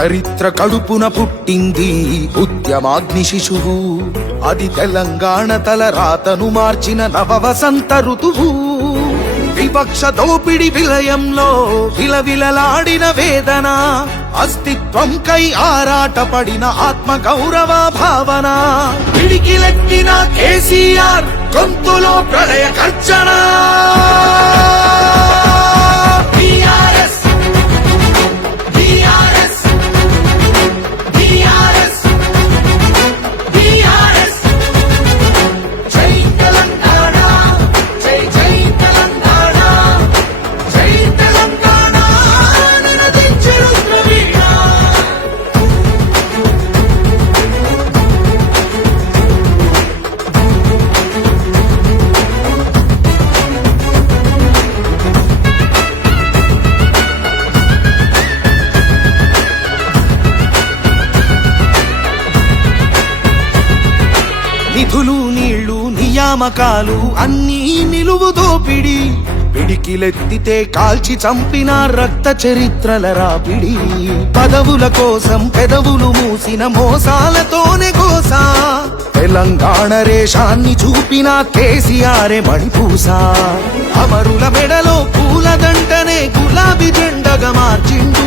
చరిత్ర కడుపున పుట్టింది ఉద్యమాగ్ని శిశువు. అది తెలంగాణ తల రాతను మార్చిన నవవసంత ఋతువు. వివక్ష దోపిడి విలయంలో విలవిలలాడిన వేదన, అస్తిత్వం కై ఆరాటపడిన ఆత్మ గౌరవ భావన. పిడికిలెత్తిన కేసీఆర్ గొంతులో ప్రళయ గర్జన. నిధులు నీళ్లు నియామకాలు అన్నీ నిలువు దోపిడి. పిడికిలెత్తితే కాల్చి చంపిన రక్త చరిత్రల రాపిడి. పదవుల కోసం పెదవులు మూసిన మోసాలతోనే గోసా. తెలంగాణ రేషాన్ని చూపిన కేసీఆరే మణిపూసా. అమరుల మెడలో పూలదండనే గులాబీ జెండగా మార్చిండు.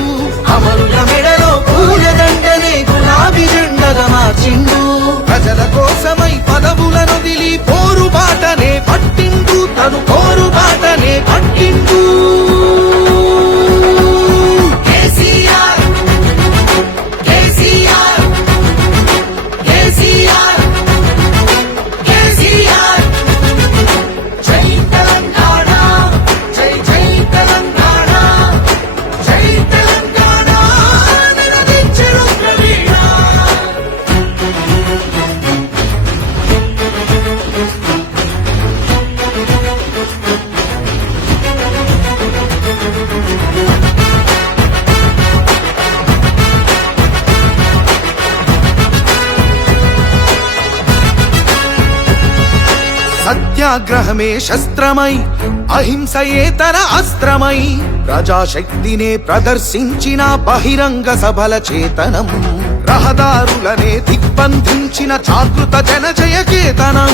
అమరుల మెడలో పూలదండనే గులాబీ జెండగా మార్చిండు. ప్రజల కోసమై పదవులను దిలి పోరుబాటనే పట్టిండు. తను పోరుబాటనే పట్టిండు. కేసీఆర్ కేసీఆర్ కేసీఆర్ కేసీఆర్. జై తెలంగాణ జై జై తెలంగాణ జై తెలంగాణ నినదించెను ప్రవీణ. సత్యాగ్రహమే శస్త్రమై అహింసయే తన అస్త్రమై ప్రజాశక్తినే ప్రదర్శించిన బహిరంగ సభల చేతనం. రహదారులనే దిగ్బంధించిన జాగృత జనజయ కేతనం.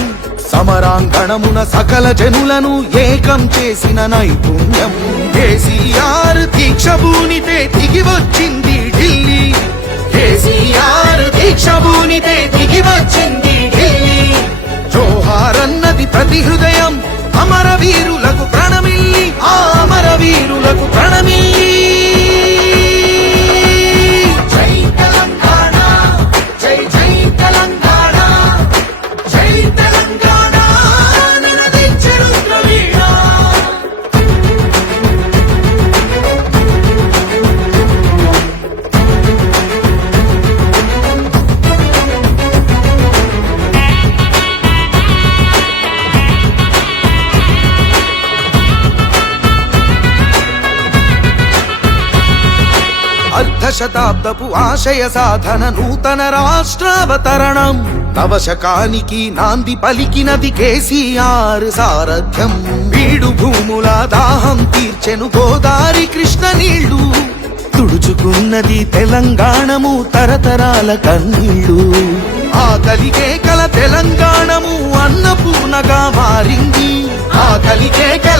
సమరాంగణమున సకల జనులను ఏకం చేసిన నైపుణ్యం. కేసీఆర్ దీక్ష భూనితే దిగి వచ్చింది ఢిల్లీ. కేసీఆర్ దీక్ష భూనితే దిగి వచ్చింది ఢిల్లీ. జోహారన్నది ప్రతి హృదయం అమరవీరులకు ప్రణమిల్లి. ఆ అమరవీరులకు ప్రణమిల్లి. జై తెలంగాణ జై జై తెలంగాణ జై తెలంగాణ నినదించెను ప్రవీణ. అర్ధశతాబ్దపు ఆశయ సాధన నూతన రాష్ట్రావతరణం. నవశకానికి నాంది పలికినది కేసీఆర్ సారథ్యం. బీడు భూముల దాహం తీర్చెను గోదారి కృష్ణ నీళ్లు. తుడుచుకున్నది తెలంగాణము తరతరాల కన్నీళ్లు. ఆకలికే కల తెలంగాణము అన్నపూర్ణగా మారింది. ఆకలికే కల